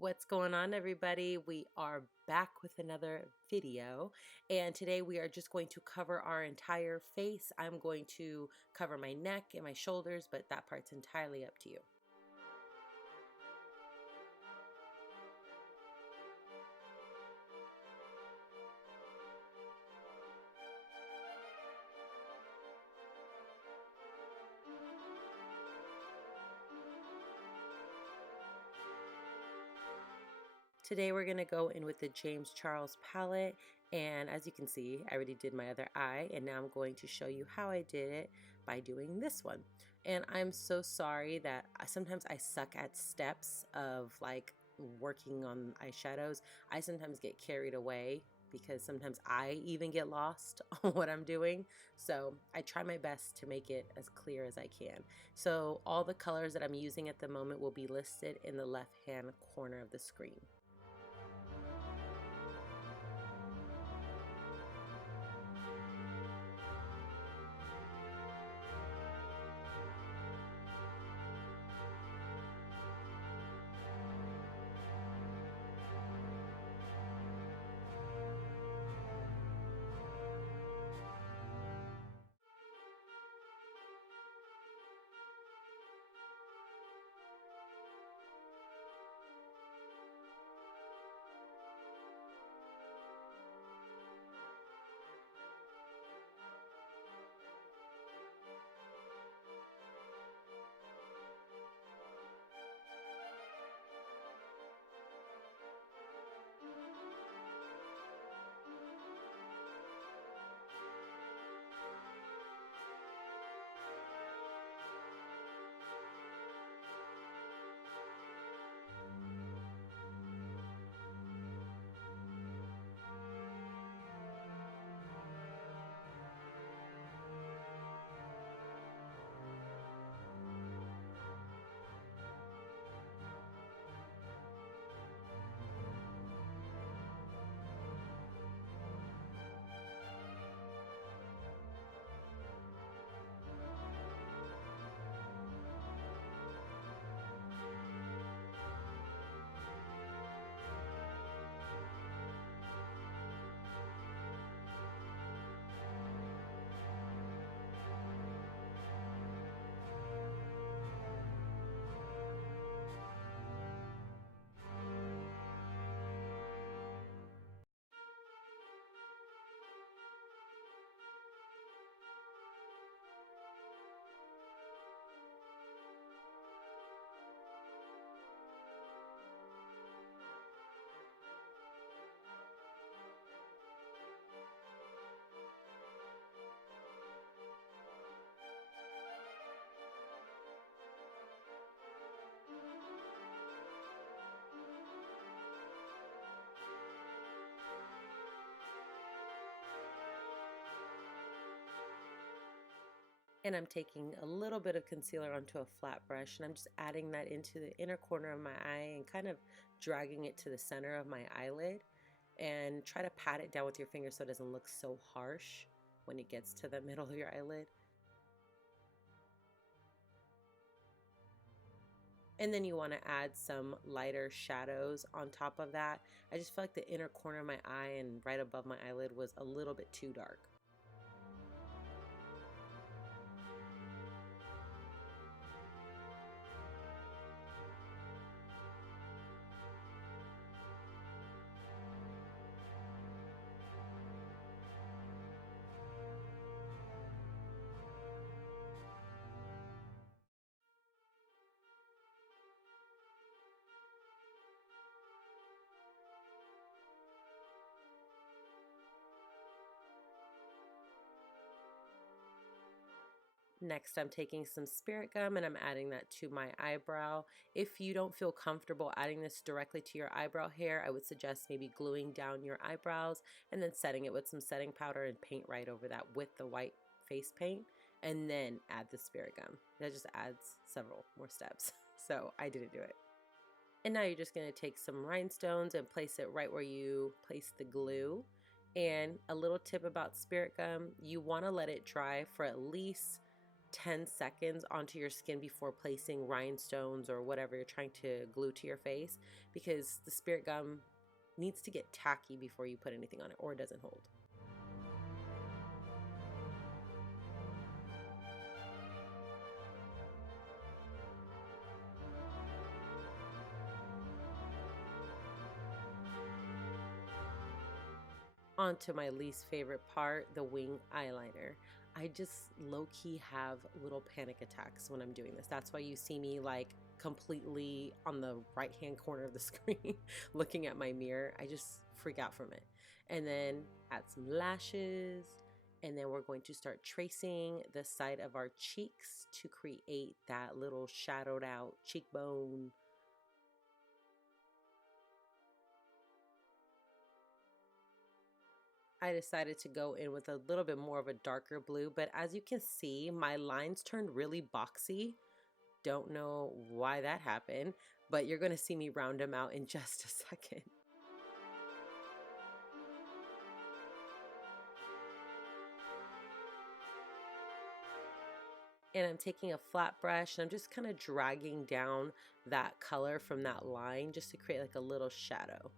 What's going on, everybody? We are back with another video, and today we are just going to cover our entire face. I'm going to cover my neck and my shoulders, but that part's entirely up to you. Today we're going to go in with the James Charles palette, and as you can see, I already did my other eye, and now I'm going to show you how I did it by doing this one. And I'm so sorry that sometimes I suck at steps of like working on eyeshadows. I sometimes get carried away because sometimes I even get lost on what I'm doing. So I try my best to make it as clear as I can. So all the colors that I'm using at the moment will be listed in the left hand corner of the screen. And I'm taking a little bit of concealer onto a flat brush, and I'm just adding that into the inner corner of my eye and kind of dragging it to the center of my eyelid, and try to pat it down with your finger so it doesn't look so harsh when it gets to the middle of your eyelid. And then you want to add some lighter shadows on top of that. I just feel like the inner corner of my eye and right above my eyelid was a little bit too dark. Next, I'm taking some spirit gum and I'm adding that to my eyebrow. If you don't feel comfortable adding this directly to your eyebrow hair, I would suggest maybe gluing down your eyebrows and then setting it with some setting powder and paint right over that with the white face paint, and then add the spirit gum. That just adds several more steps, so I didn't do it. And now you're just going to take some rhinestones and place it right where you place the glue. And a little tip about spirit gum, you want to let it dry for at least 10 seconds onto your skin before placing rhinestones or whatever you're trying to glue to your face, because the spirit gum needs to get tacky before you put anything on it or it doesn't hold. On to my least favorite part, the wing eyeliner. I just low-key have little panic attacks when I'm doing this. That's why you see me like completely on the right-hand corner of the screen looking at my mirror. I just freak out from it. And then add some lashes, and then we're going to start tracing the side of our cheeks to create that little shadowed out cheekbone. I decided to go in with a little bit more of a darker blue, but as you can see, my lines turned really boxy. Don't know why that happened, but you're going to see me round them out in just a second. And I'm taking a flat brush and I'm just kind of dragging down that color from that line just to create like a little shadow.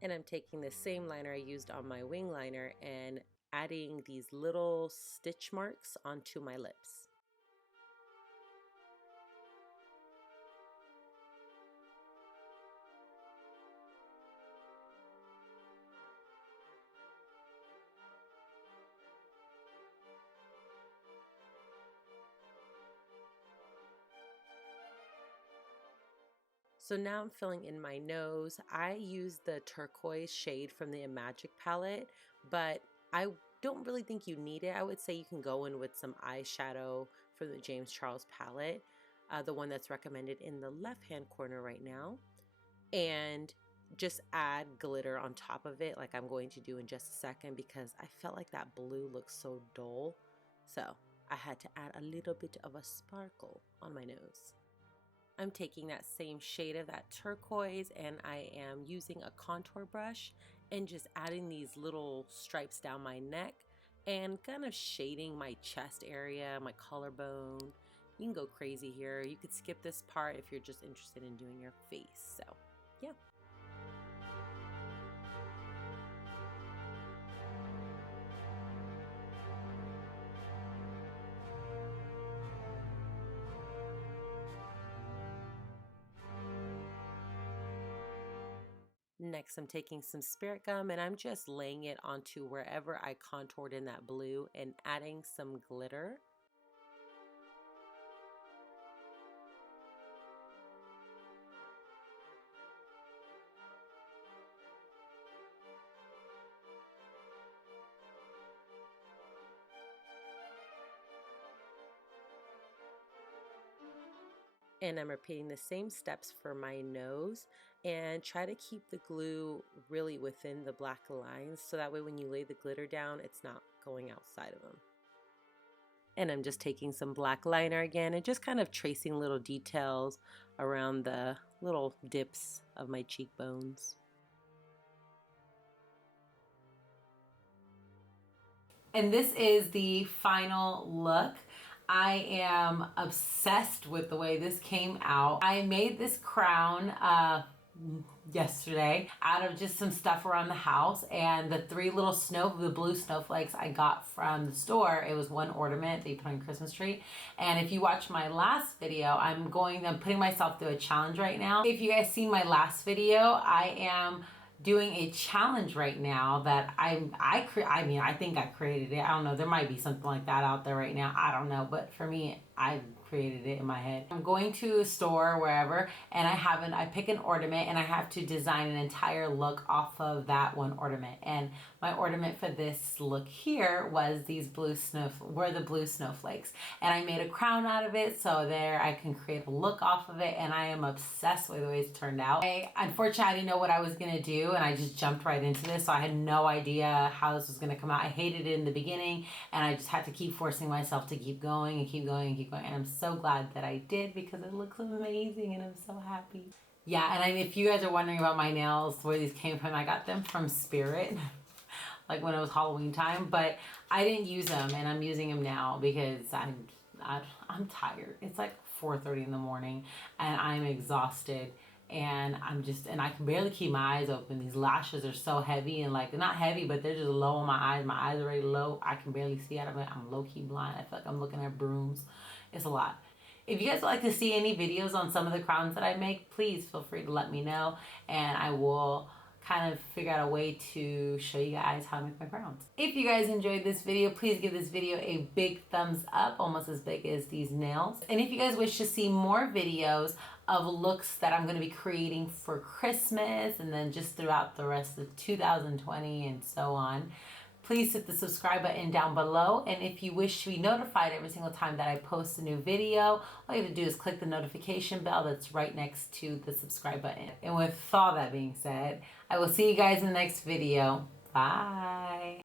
And I'm taking the same liner I used on my wing liner and adding these little stitch marks onto my lips. So now I'm filling in my nose. I use the turquoise shade from the Imagic palette, but I don't really think you need it. I would say you can go in with some eyeshadow from the James Charles palette, the one that's recommended in the left-hand corner right now, and just add glitter on top of it like I'm going to do in just a second, because I felt like that blue looks so dull. So I had to add a little bit of a sparkle on my nose. I'm taking that same shade of that turquoise and I am using a contour brush and just adding these little stripes down my neck and kind of shading my chest area, my collarbone. You can go crazy here. You could skip this part if you're just interested in doing your face. So, yeah. Next, I'm taking some spirit gum and I'm just laying it onto wherever I contoured in that blue and adding some glitter. And I'm repeating the same steps for my nose, and try to keep the glue really within the black lines so that way when you lay the glitter down, it's not going outside of them. And I'm just taking some black liner again and just kind of tracing little details around the little dips of my cheekbones. And this is the final look. I am obsessed with the way this came out. I made this crown yesterday out of just some stuff around the house, and the the blue snowflakes I got from the store. It was one ornament that you put on your Christmas tree. And if you watch my last video, I'm putting myself through a challenge right now. If you guys seen my last video, I am doing a challenge right now that I think I created it. I don't know, there might be something like that out there right now, I don't know, but for me, I created it in my head. I'm going to a store, wherever, and I pick an ornament and I have to design an entire look off of that one ornament. And my ornament for this look here was the blue snowflakes. And I made a crown out of it, so there I can create a look off of it, and I am obsessed with the way it's turned out. Unfortunately, I didn't know what I was gonna do, and I just jumped right into this, so I had no idea how this was gonna come out. I hated it in the beginning, and I just had to keep forcing myself to keep going and keep going and keep going, and I'm so glad that I did because it looks amazing and I'm so happy. Yeah, and if you guys are wondering about my nails, where these came from, I got them from Spirit, like when it was Halloween time, but I didn't use them, and I'm using them now because I'm tired. It's like 4:30 in the morning and I'm exhausted, and I can barely keep my eyes open. These lashes are so heavy, and like, they're not heavy, but they're just low on my eyes. My eyes are already low. I can barely see out of it. I'm low-key blind. I feel like I'm looking at brooms. It's a lot. If you guys would like to see any videos on some of the crowns that I make, please feel free to let me know, and I will kind of figure out a way to show you guys how to make my crowns. If you guys enjoyed this video, please give this video a big thumbs up, almost as big as these nails. And if you guys wish to see more videos of looks that I'm going to be creating for Christmas and then just throughout the rest of 2020 and so on, please hit the subscribe button down below. And if you wish to be notified every single time that I post a new video, all you have to do is click the notification bell that's right next to the subscribe button. And with all that being said, I will see you guys in the next video. Bye.